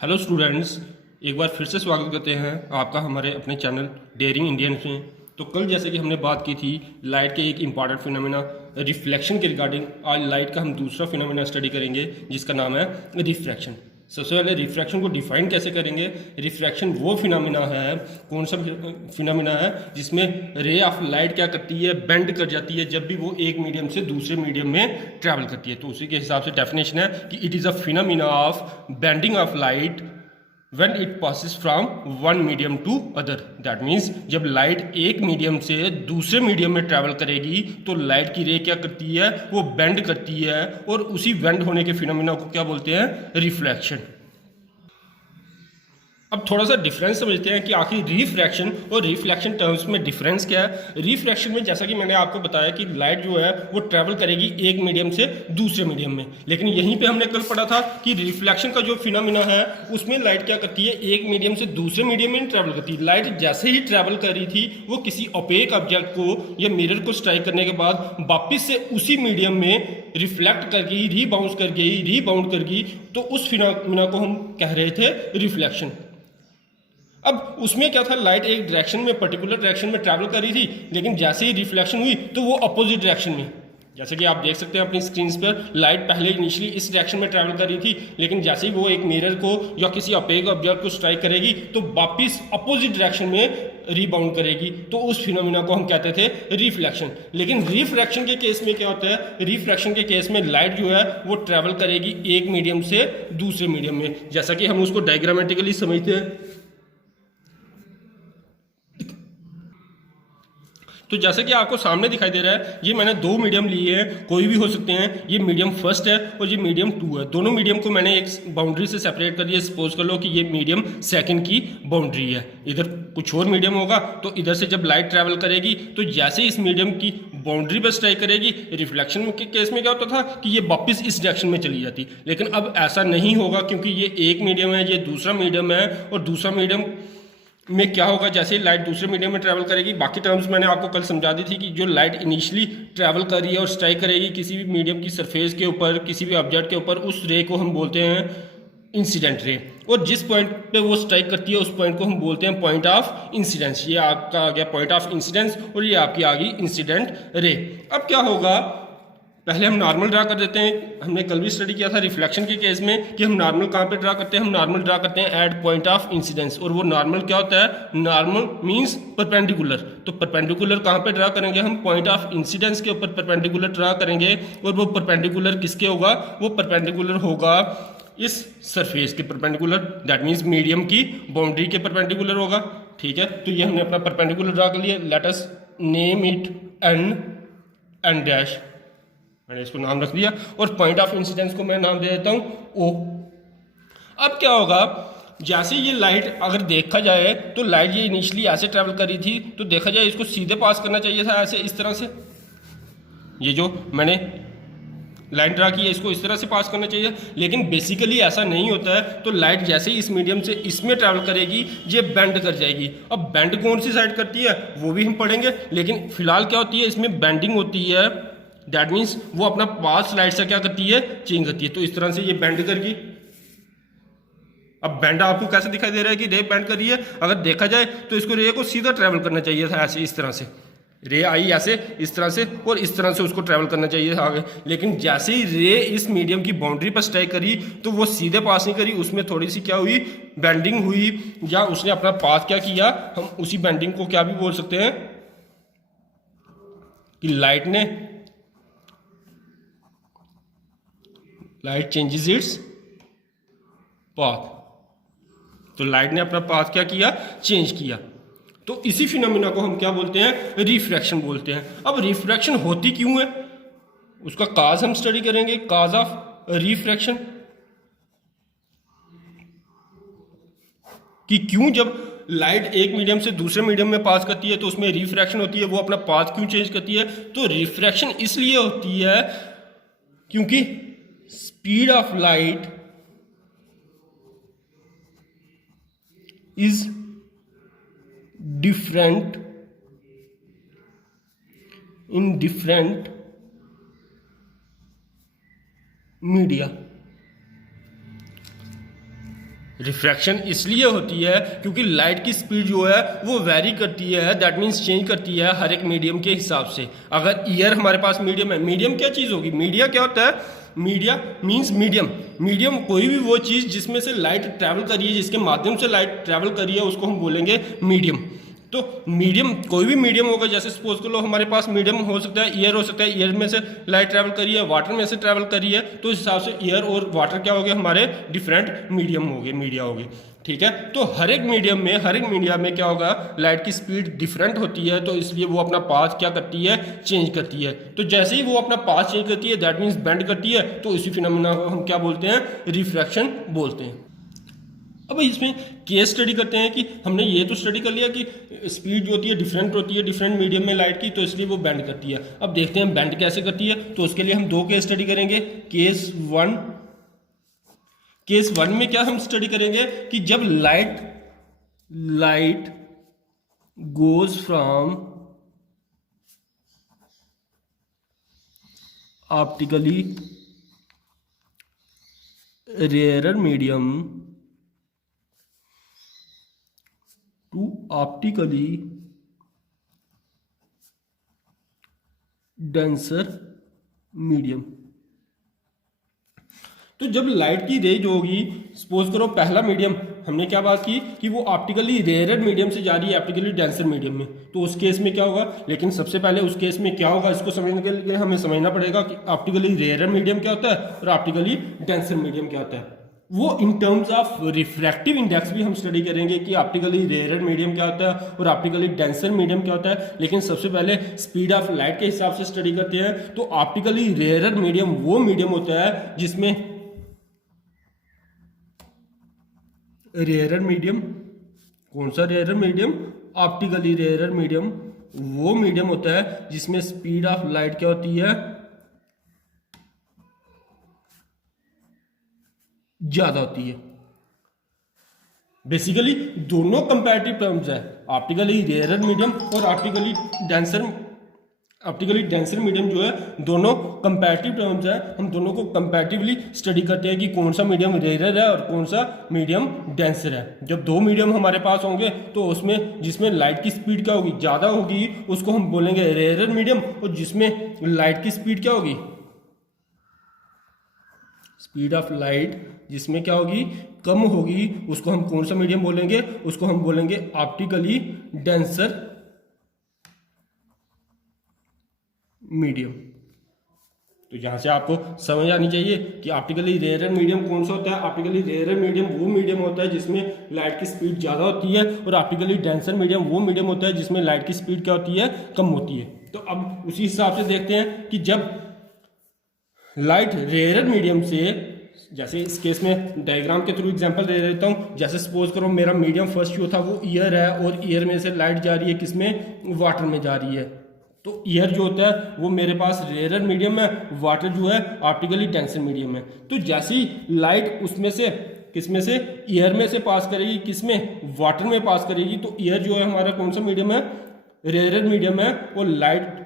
Hello students, एक बार फिर से स्वागत करते हैं आपका हमारे अपने चैनल डेयरिंग इंडियंस में। तो कल जैसे कि हमने बात की थी लाइट के एक इम्पॉर्टेंट फिनोमेना रिफ्लेक्शन के रिगार्डिंग, आज लाइट का हम दूसरा फिनोमेना स्टडी करेंगे जिसका नाम है रिफ्रैक्शन। सबसे पहले रिफ्रैक्शन को डिफाइन कैसे करेंगे। रिफ्रैक्शन वो फिनोमेना है, कौन सा फिनोमेना है जिसमें रे ऑफ लाइट क्या करती है, बेंड कर जाती है जब भी वो एक मीडियम से दूसरे मीडियम में ट्रैवल करती है। तो उसी के हिसाब से डेफिनेशन है कि it is a phenomena of bending of light when it passes from one medium to other। that means जब लाइट एक मीडियम से दूसरे मीडियम में ट्रैवल करेगी तो लाइट की रे क्या करती है, वो बेंड करती है, और उसी बेंड होने के फिनोमेना को क्या बोलते हैं, रिफ्लेक्शन। अब थोड़ा सा डिफरेंस समझते हैं कि आखिर रिफ्रैक्शन और रिफ्लेक्शन टर्म्स में डिफरेंस क्या है। रिफ्रैक्शन में जैसा कि मैंने आपको बताया कि लाइट जो है वो ट्रैवल करेगी एक मीडियम से दूसरे मीडियम में, लेकिन यहीं पे हमने कल पढ़ा था कि रिफ्लेक्शन का जो फिनोमिना है उसमें लाइट क्या करती है, एक मीडियम से दूसरे मीडियम में ट्रैवल करती है। लाइट जैसे ही ट्रैवल कर रही थी वो किसी ओपेक ऑब्जेक्ट को या मिरर को स्ट्राइक करने के बाद वापिस से उसी मीडियम में रिफ्लेक्ट कर गई, रीबाउंस कर गई, रीबाउंड कर गई, तो उस फिनोमिना को हम कह रहे थे रिफ्लेक्शन। अब उसमें क्या था, लाइट एक डायरेक्शन में, पर्टिकुलर डायरेक्शन में ट्रैवल कर रही थी, लेकिन जैसे ही रिफ्लेक्शन हुई तो वो अपोजिट डायरेक्शन में, जैसे कि आप देख सकते हैं अपनी स्क्रीन पर, लाइट पहले इनिशियली इस डायरेक्शन में ट्रैवल कर रही थी, लेकिन जैसे ही वो एक मिरर को या किसी अपेक ऑब्जेक्ट को स्ट्राइक करेगी तो वापिस अपोजिट डायरेक्शन में रीबाउंड करेगी, तो उस फिनोमिना को हम कहते थे रिफ्लेक्शन। लेकिन रिफ्रैक्शन के केस में क्या होता है, रिफ्रैक्शन के केस में लाइट जो है वो ट्रैवल करेगी एक मीडियम से दूसरे मीडियम में, जैसा कि हम उसको डायग्रामेटिकली समझते हैं। तो जैसे कि आपको सामने दिखाई दे रहा है, ये मैंने दो मीडियम लिए हैं, कोई भी हो सकते हैं। ये मीडियम फर्स्ट है और ये मीडियम टू है। दोनों मीडियम को मैंने एक बाउंड्री से सेपरेट कर दिया। सपोज कर लो कि ये मीडियम सेकंड की बाउंड्री है, इधर कुछ और मीडियम होगा, तो इधर से जब लाइट ट्रैवल करेगी तो जैसे इस मीडियम की बाउंड्री पर स्ट्राइक करेगी, रिफ्लेक्शन के केस में क्या होता था कि ये वापस इस डायरेक्शन में चली जाती, लेकिन अब ऐसा नहीं होगा क्योंकि ये एक मीडियम है, ये दूसरा मीडियम है, और दूसरा मीडियम में क्या होगा, जैसे ही लाइट दूसरे मीडियम में ट्रैवल करेगी, बाकी टर्म्स मैंने आपको कल समझा दी थी कि जो लाइट इनिशियली ट्रैवल कर रही है और स्ट्राइक करेगी किसी भी मीडियम की सरफेस के ऊपर, किसी भी ऑब्जेक्ट के ऊपर, उस रे को हम बोलते हैं इंसिडेंट रे, और जिस पॉइंट पे वो स्ट्राइक करती है उस पॉइंट को हम बोलते हैं पॉइंट ऑफ इंसिडेंस। ये आपका आ गया पॉइंट ऑफ इंसिडेंस और ये आपकी आ गई इंसिडेंट रे। अब क्या होगा, पहले हम नॉर्मल ड्रा कर देते हैं। हमने कल भी स्टडी किया था रिफ्लेक्शन के केस में कि हम नॉर्मल कहाँ पे ड्रा करते हैं, हम नॉर्मल ड्रा करते हैं एट पॉइंट ऑफ इंसिडेंस, और वो नॉर्मल क्या होता है, नॉर्मल मींस परपेंडिकुलर। तो परपेंडिकुलर कहाँ पे ड्रा करेंगे, हम पॉइंट ऑफ इंसिडेंस के ऊपर परपेंडिकुलर ड्रा करेंगे, और वो परपेंडिकुलर किसके होगा, वो परपेंडिकुलर होगा इस सरफेस के परपेंडिकुलर, दैट मीन्स मीडियम की बाउंड्री के परपेंडिकुलर होगा। ठीक है, तो ये हमने अपना परपेंडिकुलर ड्रा कर लिया। Let us name it N dash, मैंने इसको नाम रख दिया, और पॉइंट ऑफ इंसिडेंस को मैं नाम दे देता हूं ओ। अब क्या होगा, जैसे ये लाइट अगर देखा जाए तो लाइट ये इनिशियली ऐसे ट्रैवल कर रही थी, तो देखा जाए इसको सीधे पास करना चाहिए था, ऐसे इस तरह से। ये जो मैंने लाइन ड्रा की है इसको इस तरह से पास करना चाहिए, लेकिन बेसिकली ऐसा नहीं होता है। तो लाइट जैसे ही इस मीडियम से इसमें ट्रैवल करेगी ये बेंड कर जाएगी। अब बेंड कौन सी साइड करती है वो भी हम पढ़ेंगे, लेकिन फिलहाल क्या होती है, इसमें बेंडिंग होती है। दैट मीन्स वो अपना पाथ स्लाइड से क्या करती है, चेंज करती है। तो इस तरह से ये बेंड करगी। अब बेंड आपको कैसे दिखाई दे रहा है कि रे बेंड कर रही है, अगर देखा जाए तो इसको रे को सीधा ट्रैवल करना चाहिए था, ऐसे इस तरह से रे आई, ऐसे इस तरह से, और इस तरह से उसको ट्रैवल करना चाहिए था आगे। लेकिन जैसे ही रे इस मीडियम की बाउंड्री पर स्ट्राइक करी तो वो सीधे पास नहीं करी, उसमें थोड़ी सी क्या हुई, बेंडिंग हुई, या उसने अपना पाथ क्या किया, हम उसी बेंडिंग को क्या भी बोल सकते हैं कि लाइट चेंजेस इट्स पाथ। तो लाइट ने अपना पाथ क्या किया, चेंज किया। तो इसी फिनोमिना को हम क्या बोलते हैं, रिफ्रैक्शन बोलते हैं। अब रिफ्रैक्शन होती क्यों है उसका काज हम स्टडी करेंगे, काज ऑफ रिफ्रैक्शन, कि क्यों जब लाइट एक मीडियम से दूसरे मीडियम में पास करती है तो उसमें रिफ्रैक्शन होती है, वो अपना पाथ क्यों चेंज करती है। तो रिफ्रैक्शन इसलिए होती है क्योंकि speed of light is different in different media. Refraction इसलिए होती है क्योंकि लाइट की स्पीड जो है वो वेरी करती है, दैट मीन्स चेंज करती है हर एक मीडियम के हिसाब से। अगर ईयर हमारे पास मीडियम है, मीडियम क्या चीज़ होगी, मीडिया क्या होता है, मीडिया मीन्स मीडियम। मीडियम कोई भी वो चीज़ जिसमें से लाइट ट्रैवल करी है, जिसके माध्यम से लाइट ट्रैवल करी है, उसको हम बोलेंगे मीडियम। तो मीडियम कोई भी मीडियम होगा, जैसे सपोज कर लो हमारे पास मीडियम हो सकता है ईयर, हो सकता है ईयर में से लाइट ट्रैवल करी है, वाटर में से ट्रैवल करी है, तो इस हिसाब से ईयर और वाटर क्या हो गए हमारे डिफरेंट मीडियम हो गए, मीडिया हो गए। ठीक है, तो हर एक मीडियम में, हर एक मीडिया में क्या होगा, लाइट की स्पीड डिफरेंट होती है, तो इसलिए वो अपना पाथ क्या करती है, चेंज करती है। तो जैसे ही वो अपना पाथ चेंज करती है, दैट मीन्स बेंड करती है, तो इसी फिनोमेना को हम क्या बोलते हैं, रिफ्रैक्शन बोलते हैं। अब इसमें केस स्टडी करते हैं कि हमने ये तो स्टडी कर लिया कि स्पीड जो होती है डिफरेंट होती है डिफरेंट मीडियम में लाइट की, तो इसलिए वो बेंड करती है। अब देखते हैं बेंड कैसे करती है, तो उसके लिए हम दो केस स्टडी करेंगे। केस वन में क्या हम स्टडी करेंगे कि जब light goes from optically rare medium to optically denser medium. तो जब लाइट की रेज होगी, सपोज करो पहला मीडियम हमने क्या बात की कि वो ऑप्टिकली रेयर मीडियम से जा रही है ऑप्टिकली डेंसर मीडियम में, तो उस केस में क्या होगा, लेकिन सबसे पहले उस केस में क्या होगा, इसको समझने के लिए हमें समझना पड़ेगा कि ऑप्टिकली रेयर मीडियम क्या होता है और ऑप्टिकली डेंसर मीडियम क्या होता है। वो in terms of refractive index भी हम स्टडी करेंगे कि ऑप्टिकली रेयर मीडियम क्या होता है और ऑप्टिकली डेंसर मीडियम क्या होता है, लेकिन सबसे पहले स्पीड ऑफ लाइट के हिसाब से स्टडी करते हैं। तो ऑप्टिकली रेयर मीडियम वो मीडियम होता है जिसमें रेयर मीडियम, कौन सा rare medium, optically rare medium वो मीडियम होता है जिसमें स्पीड ऑफ लाइट क्या होती है, ज्यादा होती है। बेसिकली दोनों कंपैरेटिव टर्म्स है, ऑप्टिकली रेयर मीडियम और ऑप्टिकली डेंसर मीडियम जो है दोनों कंपैरेटिव टर्म्स है। हम दोनों को कंपैरेटिवली स्टडी करते हैं कि कौन सा मीडियम रेयर है और कौन सा मीडियम डेंसर है। जब दो मीडियम हमारे पास होंगे तो उसमें जिसमें लाइट की स्पीड क्या होगी, ज़्यादा होगी, उसको हम बोलेंगे रेयर मीडियम, और जिसमें लाइट की स्पीड क्या होगी, स्पीड ऑफ लाइट जिसमें क्या होगी, कम होगी, उसको हम कौन सा मीडियम बोलेंगे, उसको हम बोलेंगे ऑप्टिकली डेंसर मीडियम। तो यहां से आपको समझ आनी चाहिए कि ऑप्टिकली रेयर मीडियम कौन सा होता है। ऑप्टिकली रेयर मीडियम वो मीडियम होता है जिसमें लाइट की स्पीड ज़्यादा होती है, और ऑप्टिकली डेंसर मीडियम वो मीडियम होता है जिसमें लाइट की स्पीड क्या होती है, कम होती है। तो अब उसी हिसाब से देखते हैं कि जब लाइट रेयर मीडियम से, जैसे इस केस में डायग्राम के थ्रू एग्जांपल दे देता हूँ। जैसे सपोज करो मेरा मीडियम फर्स्ट जो था वो ईयर है, और ईयर में से लाइट जा रही है किसमें, वाटर में जा रही है। तो ईयर जो होता है वो मेरे पास रेयर मीडियम है, वाटर जो है ऑप्टिकली डेंसर मीडियम है। तो जैसे ही लाइट उसमें से किसमें से, ईयर में से पास करेगी, किसमें, वाटर में पास करेगी, तो ईयर जो है हमारा कौन सा मीडियम है, रेयर मीडियम है, और लाइट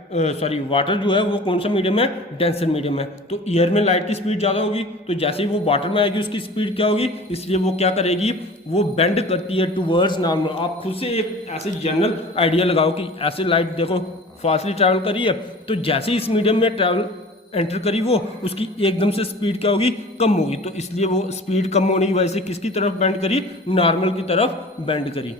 वाटर जो है वो कौन सा मीडियम है, डेंसर मीडियम है। तो ईयर में लाइट की स्पीड ज़्यादा होगी, तो जैसे ही वो वाटर में आएगी उसकी स्पीड क्या होगी, इसलिए वो क्या करेगी, वो बेंड करती है टूवर्ड्स नॉर्मल। आप खुद से एक ऐसे जनरल आइडिया लगाओ कि ऐसे लाइट देखो फास्टली ट्रैवल करी है, तो जैसे ही इस मीडियम में ट्रैवल एंटर करी वो उसकी एकदम से स्पीड क्या होगी, कम होगी। तो इसलिए वो स्पीड कम होने की वजह से किसकी तरफ बेंड करी, नॉर्मल की तरफ बेंड करी।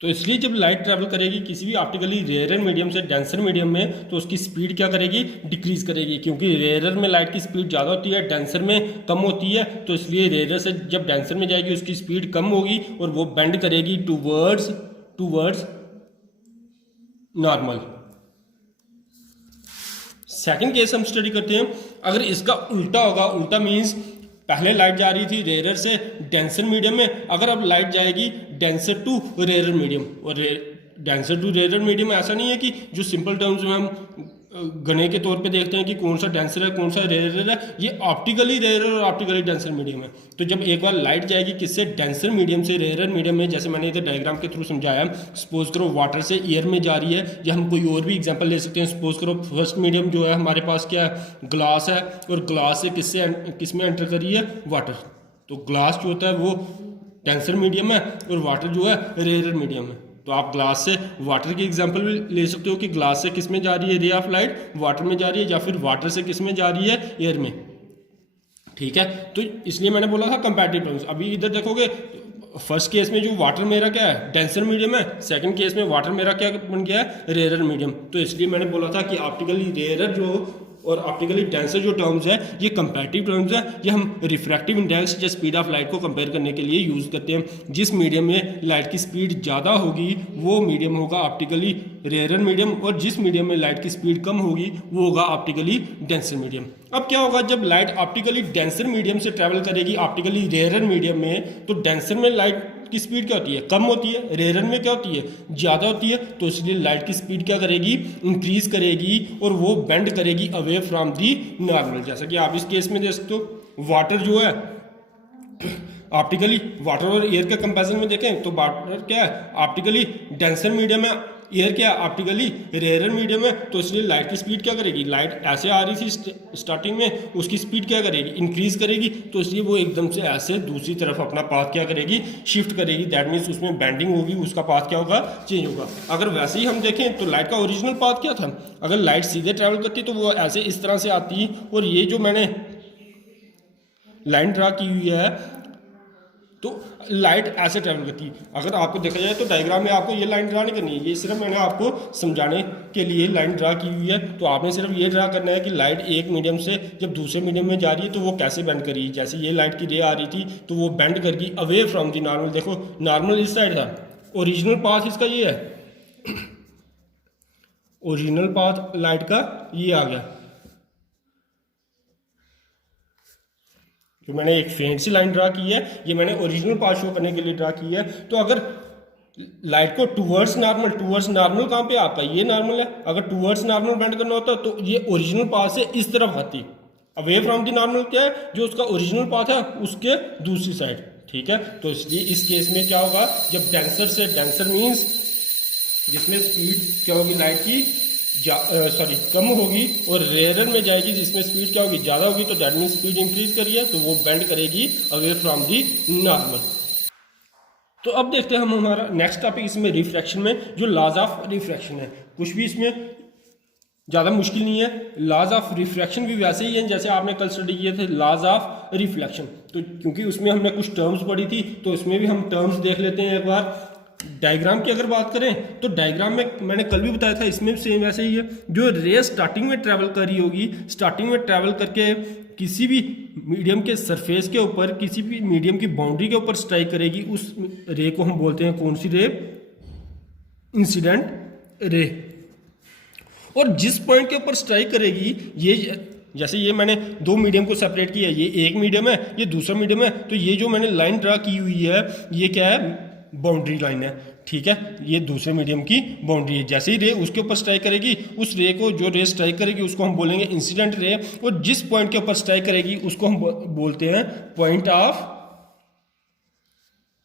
तो इसलिए जब लाइट ट्रैवल करेगी किसी भी ऑप्टिकली रेयर मीडियम से डेंसर मीडियम में, तो उसकी स्पीड क्या करेगी, डिक्रीज करेगी, क्योंकि रेयर में लाइट की स्पीड ज़्यादा होती है, डेंसर में कम होती है। तो इसलिए रेयर से जब डेंसर में जाएगी उसकी स्पीड कम होगी और वो बेंड करेगी टूवर्ड्स नॉर्मल। सेकंड केस हम स्टडी करते हैं। अगर इसका उल्टा होगा, उल्टा मीन्स पहले लाइट जा रही थी रेयर से डेंसर मीडियम में, अगर अब लाइट जाएगी डेंसर टू रेयर मीडियम, और डेंसर टू रेयर मीडियम ऐसा नहीं है कि जो सिंपल टर्म्स में हम गणे के तौर पे देखते हैं कि कौन सा डेंसर है कौन सा रेयर है, ये ऑप्टिकली रेयर और ऑप्टिकली डेंसर मीडियम है। तो जब एक बार लाइट जाएगी किससे, डेंसर मीडियम से रेयर मीडियम में, जैसे मैंने इधर डायग्राम के थ्रू समझाया, सपोज करो वाटर से एयर में जा रही है, या हम कोई और भी एग्जांपल ले सकते हैं। सपोज करो फर्स्ट मीडियम जो है हमारे पास क्या है, ग्लास है, और ग्लास से किस में एंटर करी है, वाटर। तो ग्लास जो होता है वो डेंसर मीडियम है और वाटर जो है रेयर मीडियम है। तो आप ग्लास से वाटर की एग्जांपल भी ले सकते हो कि ग्लास से किस में जा रही है रे ऑफ लाइट, वाटर में जा रही है, या फिर वाटर से किस में जा रही है, एयर में। ठीक है, तो इसलिए मैंने बोला था कंपैरेटिव टर्म्स। अभी इधर देखोगे फर्स्ट केस में जो वाटर मेरा क्या है डेंसर मीडियम है, सेकंड केस में वाटर मेरा क्या बन गया है रेयर मीडियम। तो इसलिए मैंने बोला था कि ऑप्टिकली रेयर जो और ऑप्टिकली डेंसर जो टर्म्स है ये कंपैरेटिव टर्म्स है, ये हम रिफ्रैक्टिव इंडेक्स या स्पीड ऑफ लाइट को कंपेयर करने के लिए यूज़ करते हैं। जिस मीडियम में लाइट की स्पीड ज़्यादा होगी वो मीडियम होगा ऑप्टिकली रेयर मीडियम, और जिस मीडियम में लाइट की स्पीड कम होगी वो होगा ऑप्टिकली डेंसर मीडियम। अब क्या होगा जब लाइट ऑप्टिकली डेंसर मीडियम से ट्रैवल करेगी ऑप्टिकली रेयर मीडियम में, तो डेंसर में लाइट की स्पीड क्या होती है कम होती है, रेयर में क्या होती है ज़्यादा होती है। तो इसलिए लाइट की स्पीड क्या करेगी इंक्रीज करेगी और वो बेंड करेगी अवे फ्रॉम दी नॉर्मल। जैसा कि आप इस केस में देख सकते हो वाटर जो है ऑप्टिकली वाटर और एयर के कंपैरिजन में देखें तो वाटर क्या है ऑप्टिकली डेंसर मीडियम है, एयर क्या है ऑप्टिकली रेयर मीडियम है। तो इसलिए लाइट की स्पीड क्या करेगी, लाइट ऐसे आ रही थी स्टार्टिंग में, उसकी स्पीड क्या करेगी इंक्रीज करेगी। तो इसलिए वो एकदम से ऐसे दूसरी तरफ अपना पाथ क्या करेगी शिफ्ट करेगी। दैट मीन्स उसमें बेंडिंग होगी, उसका पाथ क्या होगा चेंज होगा। अगर वैसे ही हम देखें तो लाइट का ओरिजिनल पाथ क्या था, अगर लाइट सीधे ट्रैवल करती तो वो ऐसे इस तरह से आती, और ये जो मैंने लाइन ड्रा की हुई है तो लाइट ऐसे ट्रैवल करती है। अगर आपको देखा जाए तो डायग्राम में आपको ये लाइन ड्रा नहीं करनी है, ये सिर्फ मैंने आपको समझाने के लिए लाइन ड्रा की हुई है। तो आपने सिर्फ ये ड्रा करना है कि लाइट एक मीडियम से जब दूसरे मीडियम में जा रही है तो वो कैसे बेंड कर रही है। जैसे ये लाइट की रे आ रही थी तो वो बेंड कर गई अवे फ्रॉम दी नॉर्मल। देखो नॉर्मल इस साइड था, ओरिजिनल पाथ इसका ये है, ओरिजिनल पाथ लाइट का ये आ गया। जो मैंने एक फेंट सी लाइन ड्रा की है ये मैंने ओरिजिनल पाथ शो करने के लिए ड्रा की है। तो अगर लाइट को टूवर्ड्स नॉर्मल कहाँ पे आपका ये नॉर्मल है, अगर टूवर्ड्स नॉर्मल बेंड करना होता तो ये ओरिजिनल पाथ से इस तरफ आती। अवे फ्रॉम दी नॉर्मल क्या है, जो उसका ओरिजिनल पाथ है उसके दूसरी साइड। ठीक है, तो इसलिए इस केस में क्या होगा जब डेंसर से, डेंसर मीन्स जिसमें स्पीड क्या होगी लाइट की कम होगी, और रेयर में जाएगी जिसमें स्पीड क्या होगी ज़्यादा होगी। तो दैट मीन्स स्पीड इंक्रीज करी है तो वो बेंड करेगी अवे फ्रॉम दी नॉर्मल। तो अब देखते हैं हम हमारा नेक्स्ट टॉपिक इसमें रिफ्रैक्शन में, जो लॉज ऑफ रिफ्रैक्शन है। कुछ भी इसमें ज़्यादा मुश्किल नहीं है, लॉज ऑफ रिफ्रैक्शन भी वैसे ही हैं जैसे आपने कल स्टडी किए थे लॉज ऑफ रिफ्लेक्शन। तो क्योंकि उसमें हमने कुछ टर्म्स पढ़ी थी तो उसमें भी हम टर्म्स देख लेते हैं एक बार। डायग्राम की अगर बात करें तो डायग्राम में मैंने कल भी बताया था इसमें सेम वैसे ही है। जो रे स्टार्टिंग में ट्रैवल कर रही होगी, स्टार्टिंग में ट्रैवल करके किसी भी मीडियम के सरफेस के ऊपर, किसी भी मीडियम की बाउंड्री के ऊपर स्ट्राइक करेगी, उस रे को हम बोलते हैं कौन सी रे, इंसिडेंट रे। और जिस पॉइंट के ऊपर स्ट्राइक करेगी, ये जैसे ये मैंने दो मीडियम को सेपरेट किया है, ये एक मीडियम है ये दूसरा मीडियम है, तो ये जो मैंने लाइन ड्रा की हुई है ये क्या है बाउंड्री लाइन है। ठीक है, ये दूसरे मीडियम की बाउंड्री है। जैसे ही रे उसके ऊपर स्ट्राइक करेगी, उस रे को जो रे स्ट्राइक करेगी उसको हम बोलेंगे इंसिडेंट रे, और जिस पॉइंट के ऊपर स्ट्राइक करेगी उसको हम बोलते हैं पॉइंट ऑफ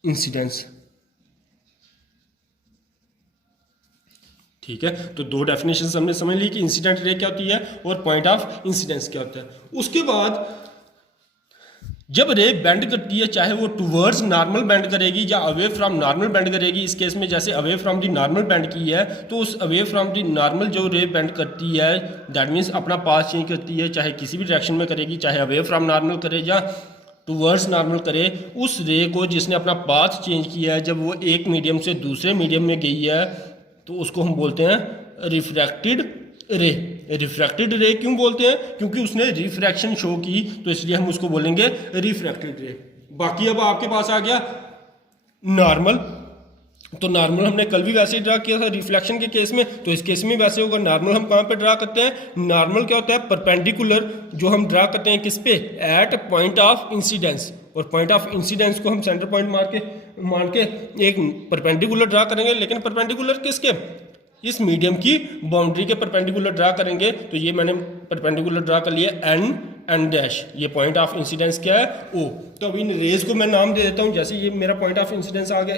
इंसिडेंस। ठीक है, तो दो डेफिनेशन हमने समझ ली कि इंसिडेंट रे क्या होती है और पॉइंट ऑफ इंसिडेंस क्या होता है। उसके बाद जब रे बेंड करती है, चाहे वो टूवर्ड्स नॉर्मल बेंड करेगी या अवे फ्रॉम नॉर्मल बेंड करेगी, इस केस में जैसे away from the normal bend की है, तो उस अवे फ्रॉम दी नॉर्मल जो रे बेंड करती है दैट मीन्स अपना पाथ चेंज करती है, चाहे किसी भी डायरेक्शन में करेगी, चाहे अवे फ्रॉम नॉर्मल करे या टूवर्ड्स नॉर्मल करे, उस रे को जिसने अपना पाथ चेंज किया है जब वो एक मीडियम से दूसरे मीडियम में गई है तो उसको हम बोलते हैं रिफ्रैक्टेड रे। रिफ्रैक्टेड रे क्यों बोलते हैं, क्योंकि उसने रिफ्रैक्शन शो की, तो इसलिए हम उसको बोलेंगे रिफ्रैक्टेड रे। बाकी अब आपके पास आ गया नॉर्मल। तो नॉर्मल हमने कल भी वैसे ही ड्रा किया था रिफ्लेक्शन के केस में, तो इस केस में वैसे होगा। नॉर्मल हम कहाँ पे ड्रा करते हैं, नॉर्मल क्या होता है परपेंडिकुलर, जो हम ड्रा करते हैं किस पे, एट पॉइंट ऑफ इंसिडेंस। और पॉइंट ऑफ इंसिडेंस को हम सेंटर पॉइंट मान के एक परपेंडिकुलर ड्रा करेंगे, लेकिन परपेंडिकुलर किसके, इस मीडियम की बाउंड्री के परपेंडिकुलर ड्रा करेंगे। तो ये मैंने परपेंडिकुलर ड्रा कर लिया एन डैश, ये पॉइंट ऑफ इंसिडेंस क्या है ओ। तो अभी इन रेज को मैं नाम दे देता हूँ, जैसे ये मेरा पॉइंट ऑफ इंसिडेंस आ गया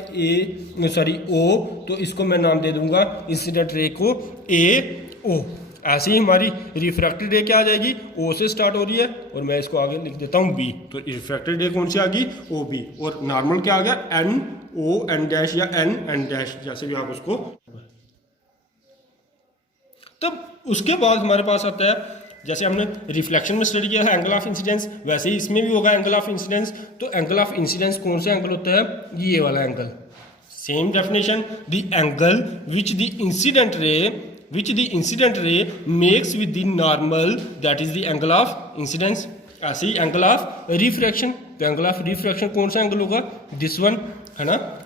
ओ, तो इसको मैं नाम दे दूंगा इंसिडेंट रे को ए ओ। ऐसे ही हमारी रिफ्रैक्टेड रे क्या आ जाएगी, ओ से स्टार्ट हो रही है और मैं इसको आगे लिख देता हूँ बी। तो रिफ्रैक्टेड रे कौन सी आ गई, ओ बी। और नॉर्मल क्या आ गया, एन ओ एन डैश या एन एन डैश, जैसे भी आप उसको। तब उसके बाद हमारे पास आता है, जैसे हमने रिफ्लेक्शन में स्टडी किया है एंगल ऑफ इंसिडेंस, वैसे ही इसमें भी होगा एंगल ऑफ इंसिडेंस। तो एंगल ऑफ इंसिडेंस कौन सा एंगल होता है, ये वाला angle. Same definition, the angle which the incident ray makes with the normal, that is the angle of incidence. ऐसे ही एंगल ऑफ रिफ्रैक्शन, तो एंगल ऑफ रिफ्रैक्शन कौन सा एंगल होगा, दिस वन, है ना।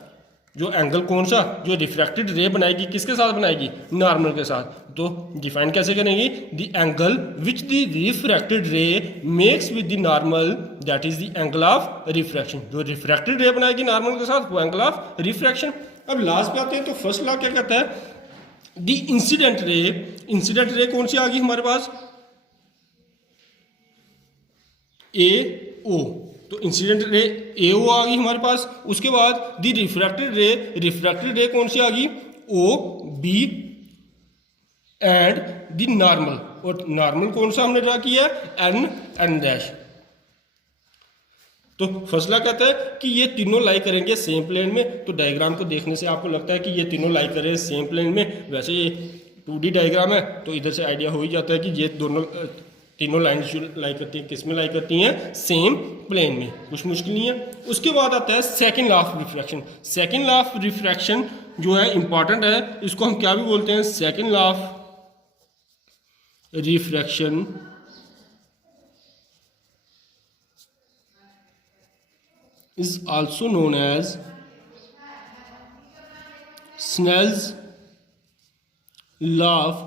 जो एंगल कौन सा, जो रिफ्रैक्टेड रे बनाएगी, किसके साथ बनाएगी, नॉर्मल के साथ। तो डिफाइन कैसे करेंगे, the angle which the refracted रे makes with the normal, that is the angle of refraction. जो रिफ्रैक्टेड रे बनाएगी नॉर्मल के साथ, वो एंगल ऑफ रिफ्रैक्शन। अब लास्ट पे आते हैं, तो फर्स्ट लॉ क्या कहता है, द इंसिडेंट रे कौन सी आ गई हमारे पास, ए ओ। तो इंसिडेंट रे ए ओ आ गई हमारे पास। उसके बाद दी रिफ्रैक्टेड रे कौन सी आ गई, O B and the normal. और नॉर्मल कौन सा हमने ड्रा किया, एन एन डैश। तो फर्स्ट लॉ कहता है कि ये तीनों लाई करेंगे सेम प्लेन में। तो डायग्राम को देखने से आपको लगता है कि ये तीनों लाई कर रहे हैं सेम प्लेन में। वैसे ये 2D डायग्राम है, तो इधर से आइडिया हो ही जाता है कि ये दोनों तीनों लाइन लाई करती हैं, किस में लाई करती हैं, सेम प्लेन में। कुछ मुश्किल नहीं है। उसके बाद आता है second law of refraction. Second law of refraction जो है इंपॉर्टेंट है, इसको हम क्या भी बोलते हैं, second law of refraction is also known as Snell's law of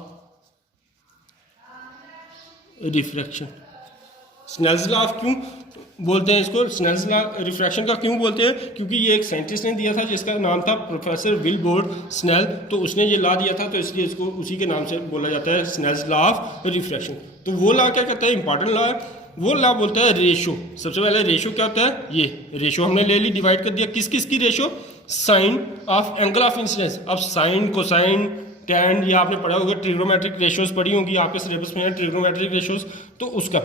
refraction. Snell's law of क्यों बोलते हैं इसको, स्नेल्स लॉ रिफ्रैक्शन का क्यों बोलते हैं, क्योंकि ये एक साइंटिस्ट ने दिया था जिसका नाम था प्रोफेसर विलबोर्ड स्नेल। तो उसने ये लॉ दिया था, तो इसलिए इसको उसी के नाम से बोला जाता है, स्नेल्स लॉ ऑफ रिफ्रैक्शन। तो वो लॉ क्या कहता है, इंपॉर्टेंट लॉ है। वो लॉ बोलता है रेशो। सबसे पहले रेशो क्या होता है, ये रेशो हमने ले ली, डिवाइड कर दिया। किस किस की ratio, sine of angle of incidence. अब साइन, कोसाइन, टैन, ये आपने पढ़ा होगा, ट्रिग्नोमेट्रिक रेशोज पढ़ी होंगी आपके सिलेबस में है, ट्रिग्नोमेट्रिक रेशोज। तो उसका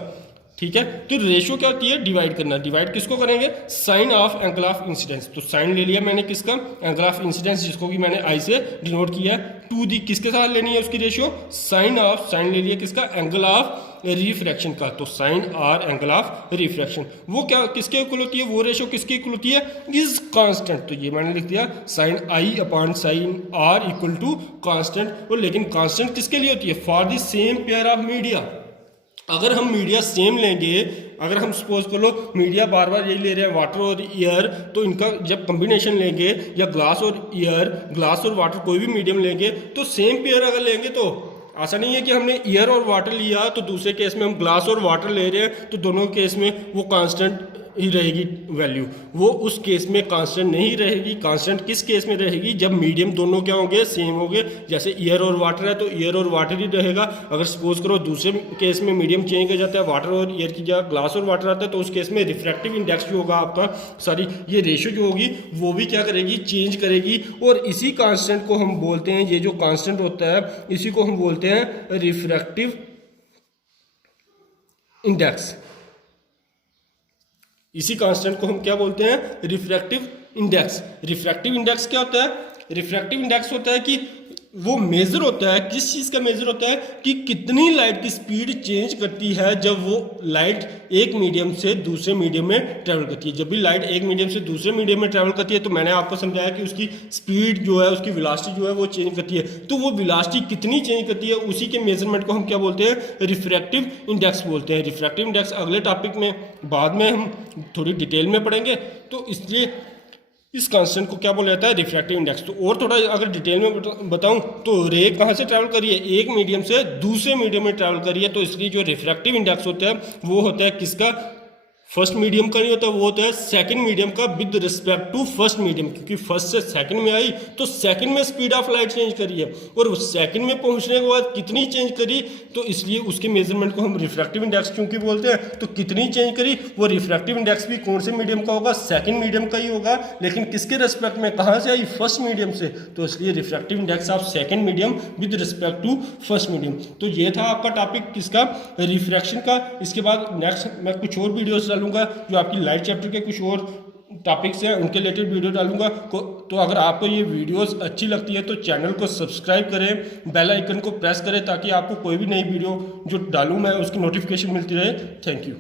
ठीक है। तो रेशो क्या होती है, डिवाइड करना। डिवाइड किसको करेंगे, sine of angle of incidence. तो साइन ले लिया मैंने किसका, एंगल ऑफ इंसिडेंस, जिसको कि मैंने आई से डिनोट किया है। टू दी किसके साथ लेनी है उसकी रेशियो, साइन ऑफ, साइन ले लिया किसका, एंगल ऑफ रिफ्रैक्शन का। तो sine R angle of refraction, वो क्या किसके इक्वल होती है, वो रेशियो किसके इक्वल होती है, इज कांस्टेंट। तो ये मैंने लिख दिया sine I upon sine R equal to constant. और लेकिन कांस्टेंट किसके लिए होती है, for the same pair of media. अगर हम मीडिया सेम लेंगे, अगर हम सपोज कर लो मीडिया बार बार यही ले रहे हैं, वाटर और एयर, तो इनका जब कॉम्बिनेशन लेंगे, या ग्लास और एयर, ग्लास और वाटर, कोई भी मीडियम लेंगे, तो सेम पेयर अगर लेंगे, तो ऐसा नहीं है कि हमने एयर और वाटर लिया तो दूसरे केस में हम ग्लास और वाटर ले रहे हैं, तो दोनों केस में वो कांस्टेंट ही रहेगी वैल्यू, वो उस केस में कांस्टेंट नहीं रहेगी। कांस्टेंट किस केस में रहेगी, जब मीडियम दोनों क्या होंगे, सेम होंगे। जैसे एयर और वाटर है, तो एयर और वाटर ही रहेगा। अगर सपोज करो दूसरे केस में मीडियम चेंज हो जाता है, वाटर और एयर की जगह ग्लास और वाटर आता है, तो उस केस में रिफ्रैक्टिव इंडेक्स जो होगा आपका, सॉरी ये रेशियो जो होगी, वो भी क्या करेगी, चेंज करेगी। और इसी कांस्टेंट को हम बोलते हैं, ये जो कांस्टेंट होता है, इसी को हम बोलते हैं रिफ्रैक्टिव इंडेक्स। इसी कांस्टेंट को हम क्या बोलते हैं, रिफ्रैक्टिव इंडेक्स। रिफ्रैक्टिव इंडेक्स क्या होता है, रिफ्रैक्टिव इंडेक्स होता है कि वो मेजर होता है, किस चीज़ का मेजर होता है, कि कितनी लाइट की स्पीड चेंज करती है जब वो लाइट एक मीडियम से दूसरे मीडियम में ट्रेवल करती है। जब भी लाइट एक मीडियम से दूसरे मीडियम में ट्रेवल करती है, तो मैंने आपको समझाया कि उसकी स्पीड जो है, उसकी वेलोसिटी जो है वो चेंज करती है। तो वो वेलोसिटी कितनी चेंज करती है, उसी के मेजरमेंट को हम क्या बोलते हैं, रिफ्रैक्टिव इंडेक्स बोलते हैं। रिफ्रैक्टिव इंडेक्स अगले टॉपिक में बाद में हम थोड़ी डिटेल में पढ़ेंगे, तो इसलिए इस कांस्टेंट को क्या बोला जाता है, रिफ्रैक्टिव इंडेक्स। तो और थोड़ा अगर डिटेल में बताऊं, तो रे कहाँ से ट्रैवल करिए, एक मीडियम से दूसरे मीडियम में ट्रैवल करिए, तो इसलिए जो रिफ्रैक्टिव इंडेक्स होता है वो होता है किसका, फर्स्ट मीडियम का नहीं होता, वो होता है सेकंड मीडियम का with respect to first medium, क्योंकि फर्स्ट से सेकंड में आई तो सेकंड में स्पीड ऑफ लाइट चेंज करी है, और सेकंड में पहुंचने के बाद कितनी चेंज करी, तो इसलिए उसके मेजरमेंट को हम रिफ्रैक्टिव इंडेक्स क्योंकि बोलते हैं। तो कितनी चेंज करी, वो रिफ्रैक्टिव इंडेक्स भी कौन से मीडियम का होगा, सेकंड मीडियम का ही होगा, लेकिन किसके रिस्पेक्ट में, कहाँ से आई, फर्स्ट मीडियम से, तो इसलिए refractive index of second medium with respect to first medium. तो ये था आपका टॉपिक किसका, रिफ्रैक्शन का। इसके बाद नेक्स्ट मैं कुछ और वीडियोस डालूंगा जो आपकी लाइट चैप्टर के कुछ और टॉपिक्स हैं, उनके रिलेटेड वीडियो डालूंगा। तो अगर आपको ये वीडियोस अच्छी लगती है तो चैनल को सब्सक्राइब करें, बेल आइकन को प्रेस करें, ताकि आपको कोई भी नई वीडियो जो डालूं मैं उसकी नोटिफिकेशन मिलती रहे। Thank you.